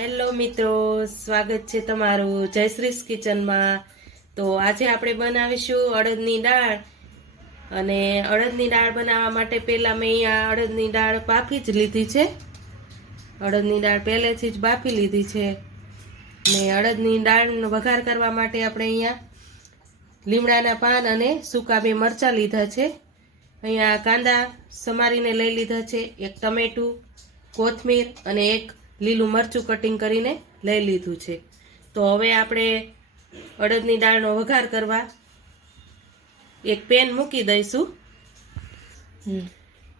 Hello મિત્રો, સ્વાગત છે તમારું જયશ્રીસ કિચનમાં. તો આજે આપણે બનાવીશું અડદની દાળ. અને અડદની દાળ બનાવવા માટે પહેલાં મેં અહીંયા અડદની દાળ બાફી જ લીધી છે. અડદની દાળ પહેલેથી જ બાફી લીધી છે. ને અડદની દાળનો વઘાર કરવા માટે આપણે અહીંયા લીમડાના પાન અને સૂકા બે મરચાં લીધા છે. અહીંયા કાંદા સમારીને લઈ લીધા છે, એક ટમેટું, કોથમીર અને એક લીલું મરચું કટિંગ કરીને લઈ લીધું છે. તો હવે આપણે અડદની દાળનો વઘાર કરવા એક પેન મૂકી દઈશું.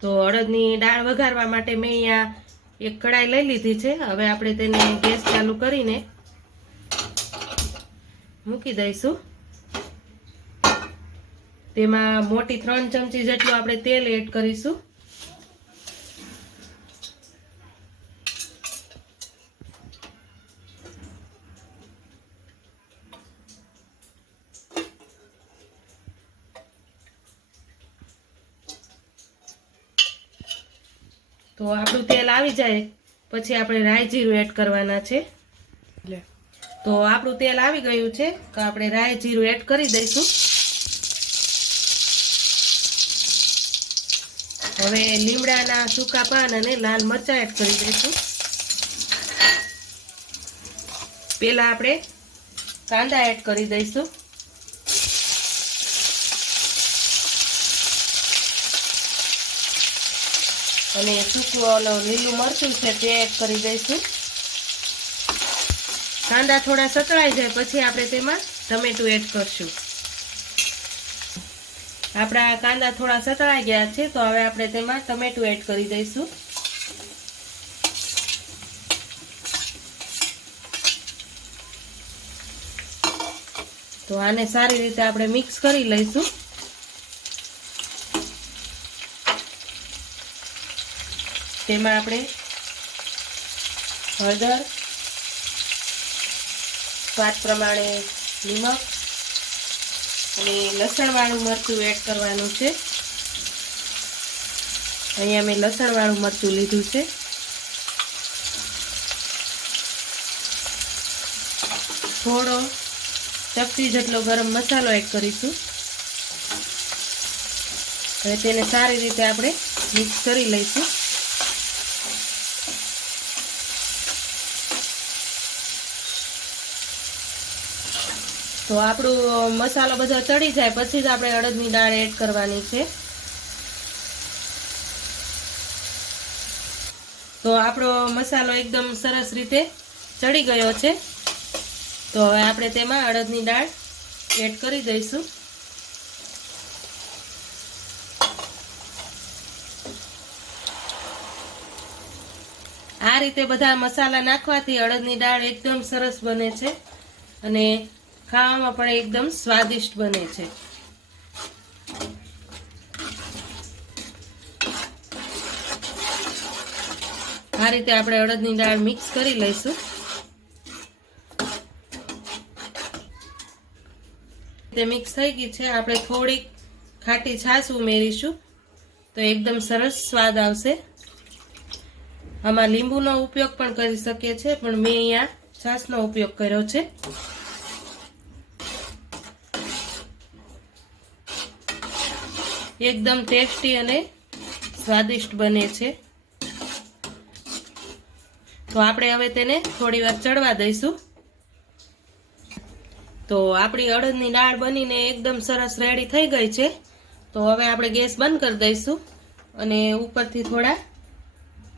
તો અડદની દાળ વઘારવા માટે મેં અહીંયા એક કડાઈ લઈ લીધી છે. હવે આપણે તેને ગેસ ચાલુ કરીને મૂકી દઈશું. તેમાં મોટી ત્રણ ચમચી જેટલું આપણે તેલ એડ કરીશું. તો આપણું તેલ આવી જાય. પછી આપણે રાઈ જીરું એડ કરવાના છે. તો આપણું તેલ આવી ગયું છે. તો આપણે રાઈ જીરું એડ કરી દઈશું. હવે લીમડાના સૂકા પાન અને લાલ મરચાં એડ કરી દઈશું. પહેલાં આપણે કાંદા એડ કરી દઈશું. અને સૂકું લીલું મરચું છે તે એડ કરી દઈશું. કાંદા થોડા સતળાઈ જાય, પછી આપણે તેમાં ટમેટું એડ કરશું. આપણા કાંદા થોડા સતળાઈ ગયા છે, તો હવે આપણે તેમાં ટમેટું એડ કરી દઈશું. તો આને સારી રીતે આપણે મિક્સ કરી લઈશું. તેમાં આપણે હળદર, સ્વાદ પ્રમાણે નિમક અને લસણવાળું મરચું એડ કરવાનું છે. અહીંયા મેં લસણવાળું મરચું લીધું છે. થોડો ચપટી જેટલો ગરમ મસાલો એડ કરીશું. હવે તેને સારી રીતે આપણે મિક્સ કરી લઈશું. તો આપણો મસાલો બધો ચડી જાય, પછી જ આપણે અડદની દાળ એડ કરવાની છે. તો આપણો મસાલો એકદમ સરસ રીતે ચડી ગયો છે. તો હવે આપણે તેમાં અડદની દાળ એડ કરી દઈશું. આ રીતે બધા મસાલા નાખવાથી અડદની દાળ એકદમ સરસ બને છે. અને ખાવામાં પણ એકદમ સ્વાદિષ્ટ બને છે. આ રીતે આપણે અડદની દાળ મિક્સ કરી લઈશું. તે મિક્સ થઈ ગઈ છે. આપણે થોડીક ખાટી છાશ ઉમેરીશું. તો એકદમ સરસ સ્વાદ આવશે. આમાં લીંબુનો ઉપયોગ પણ કરી શકીએ છીએ, પણ મેં અહીંયા છાશનો ઉપયોગ કર્યો છે. એકદમ ટેસ્ટી અને સ્વાદિષ્ટ બને છે. તો આપણે હવે તેને થોડી વાર ચડવા દઈશું. તો આપણી અડદની દાળ બનીને એકદમ સરસ રેડી થઈ ગઈ છે. તો હવે આપણે ગેસ બંધ કરી દઈશું અને ઉપરથી થોડા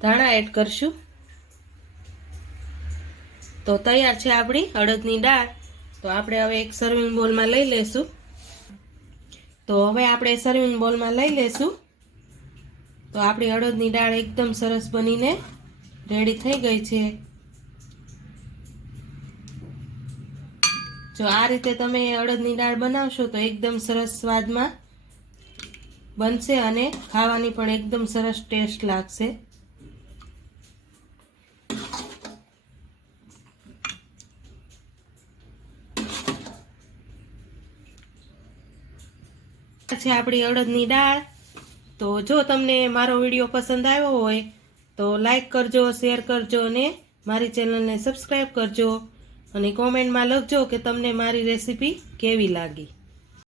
ધાણા એડ કરશું. તો તૈયાર છે આપણી અડદની દાળ. તો આપણે હવે એક સર્વિંગ બોલમાં લઈ લેશું. તો હવે આપણે સર્વિંગ બોલમાં લઈ લેશું. તો આપણી અડદની દાળ એકદમ સરસ બનીને રેડી થઈ ગઈ છે. જો આ રીતે તમે અડદની દાળ બનાવશો તો એકદમ સરસ સ્વાદમાં બનશે અને ખાવાની પણ એકદમ સરસ ટેસ્ટ લાગશે. છે આપણી અડદની દાળ. તો જો તમને મારો વીડિયો પસંદ આવ્યો હોય, તો લાઈક કરજો શેર કરજો અને મારી ચેનલને સબસ્ક્રાઈબ કરજો. અને કોમેન્ટમાં લખજો કે તમને મારી રેસીપી કેવી લાગી.